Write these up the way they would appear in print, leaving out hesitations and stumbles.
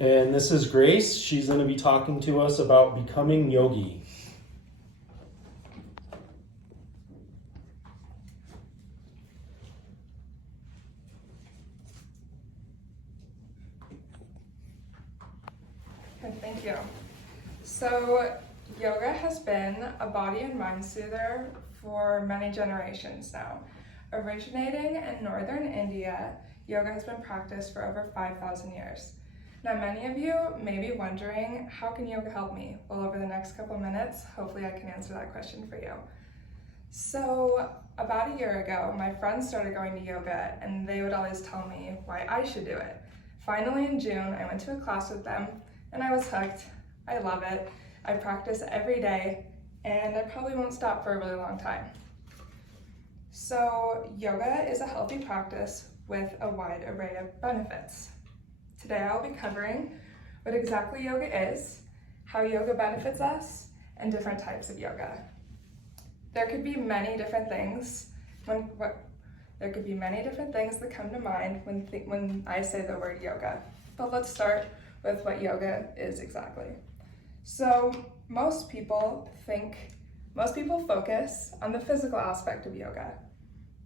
And this is Grace. She's going to be talking to us about becoming yogi. Thank you. So yoga has been a body and mind soother for many generations now. Originating in northern India, yoga has been practiced for over 5,000 years. Now many of you may be wondering, how can yoga help me? Well, over the next couple minutes, hopefully I can answer that question for you. So about a year ago, my friends started going to yoga and they would always tell me why I should do it. Finally in June, I went to a class with them and I was hooked. I love it. I practice every day and I probably won't stop for a really long time. So yoga is a healthy practice with a wide array of benefits. Today I'll be covering what exactly yoga is, how yoga benefits us, and different types of yoga. There could be many different things that come to mind when I say the word yoga. But let's start with what yoga is exactly. So most people focus on the physical aspect of yoga,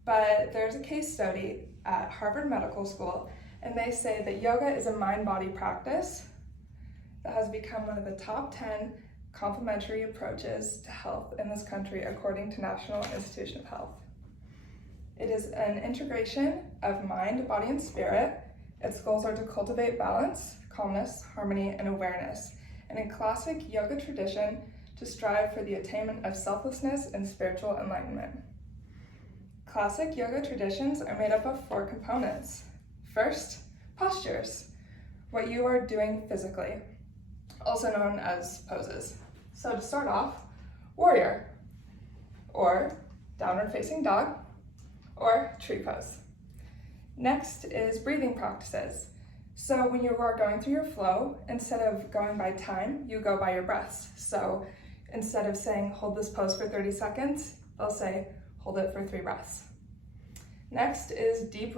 but there's a case study at Harvard Medical School, and they say that yoga is a mind-body practice that has become one of the top 10 complementary approaches to health in this country, according to National Institute of Health. It is an integration of mind, body, and spirit. Its goals are to cultivate balance, calmness, harmony, and awareness, and in classic yoga tradition, to strive for the attainment of selflessness and spiritual enlightenment. Classic yoga traditions are made up of 4 components. First, postures, what you are doing physically, also known as poses. So to start off, warrior, or downward facing dog, or tree pose. Next is breathing practices. So when you are going through your flow, instead of going by time, you go by your breaths. So instead of saying, hold this pose for 30 seconds, they'll say, hold it for 3 breaths. Next is deep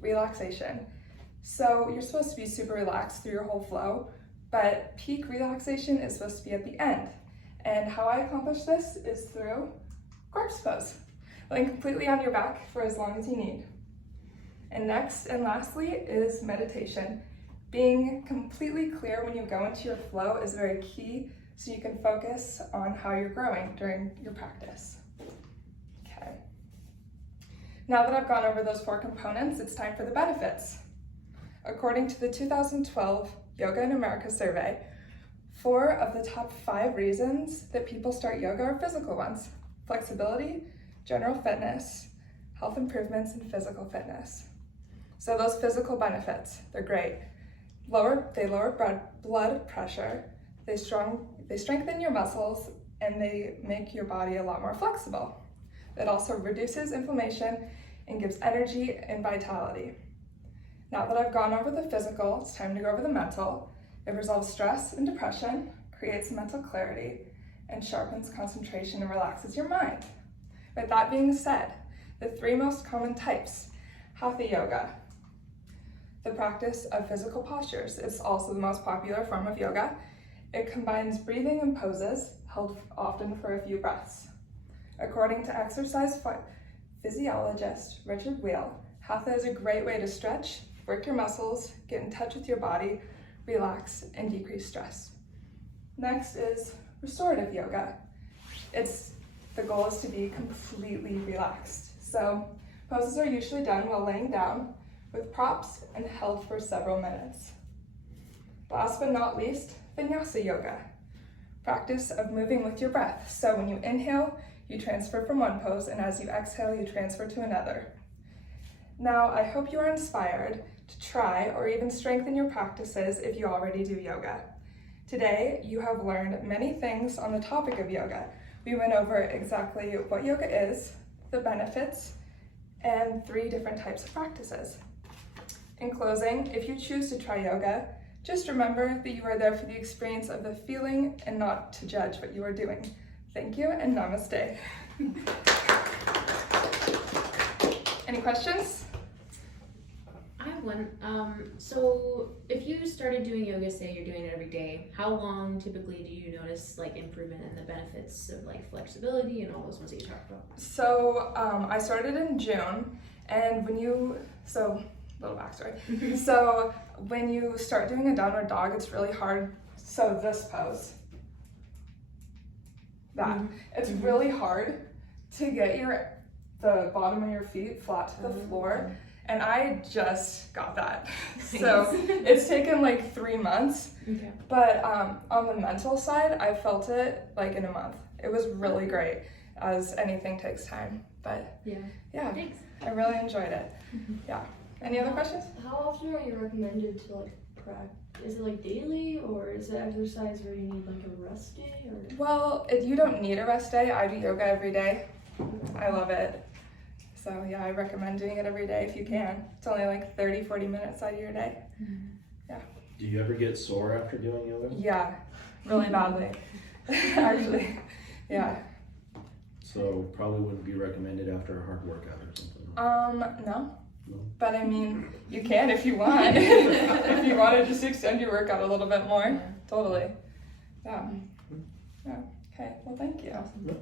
relaxation. So you're supposed to be super relaxed through your whole flow, but peak relaxation is supposed to be at the end. And how I accomplish this is through corpse pose, laying completely on your back for as long as you need. And next and lastly is meditation. Being completely clear when you go into your flow is very key, so you can focus on how you're growing during your practice. Okay. Now that I've gone over those 4 components, it's time for the benefits. According to the 2012 Yoga in America survey, 4 of the top 5 reasons that people start yoga are physical ones: flexibility, general fitness, health improvements, and physical fitness. So those physical benefits, they're great. They lower blood pressure, they strengthen your muscles, and they make your body a lot more flexible. It also reduces inflammation and gives energy and vitality. Now that I've gone over the physical, it's time to go over the mental. It resolves stress and depression, creates mental clarity, and sharpens concentration and relaxes your mind. With that being said, the 3 most common types: Hatha yoga, the practice of physical postures, is also the most popular form of yoga. It combines breathing and poses, held often for a few breaths. According to exercise physiologist Richard Weil, Hatha is a great way to stretch, work your muscles, get in touch with your body, relax, and decrease stress. Next is restorative yoga. The goal is to be completely relaxed. So poses are usually done while laying down with props and held for several minutes. Last but not least, vinyasa yoga, practice of moving with your breath. So when you inhale, you transfer from one pose, and as you exhale, you transfer to another. Now, I hope you are inspired to try or even strengthen your practices if you already do yoga. Today, you have learned many things on the topic of yoga. We went over exactly what yoga is, the benefits, and 3 different types of practices. In closing, if you choose to try yoga, just remember that you are there for the experience of the feeling and not to judge what you are doing. Thank you and namaste. Any questions? I have one. So if you started doing yoga, say you're doing it every day, how long typically do you notice like improvement in the benefits of like flexibility and all those ones that you talked about? So I started in June, and little backstory. So when you start doing a downward dog, it's really hard. So this pose, it's really hard to get the bottom of your feet flat to the floor. And I just got that. So it's taken like 3 months. Okay. But on the mental side, I felt it like in a month. It was really great, as anything takes time. But yeah, Thanks. I really enjoyed it. Yeah. Any other questions? How often are you recommended to like practice? Is it like daily, or is it exercise where you need like a rest day? Or Well, you don't need a rest day. I do yoga every day. I love it. So yeah, I recommend doing it every day if you can. It's only like 30-40 minutes out of your day. Do you ever get sore after doing yoga? Yeah, really badly. Actually, yeah. So probably wouldn't be recommended after a hard workout or something. No. No? But I mean, you can if you want. If you want to just extend your workout a little bit more. Totally. Yeah. Yeah. Okay, well, thank you. Awesome.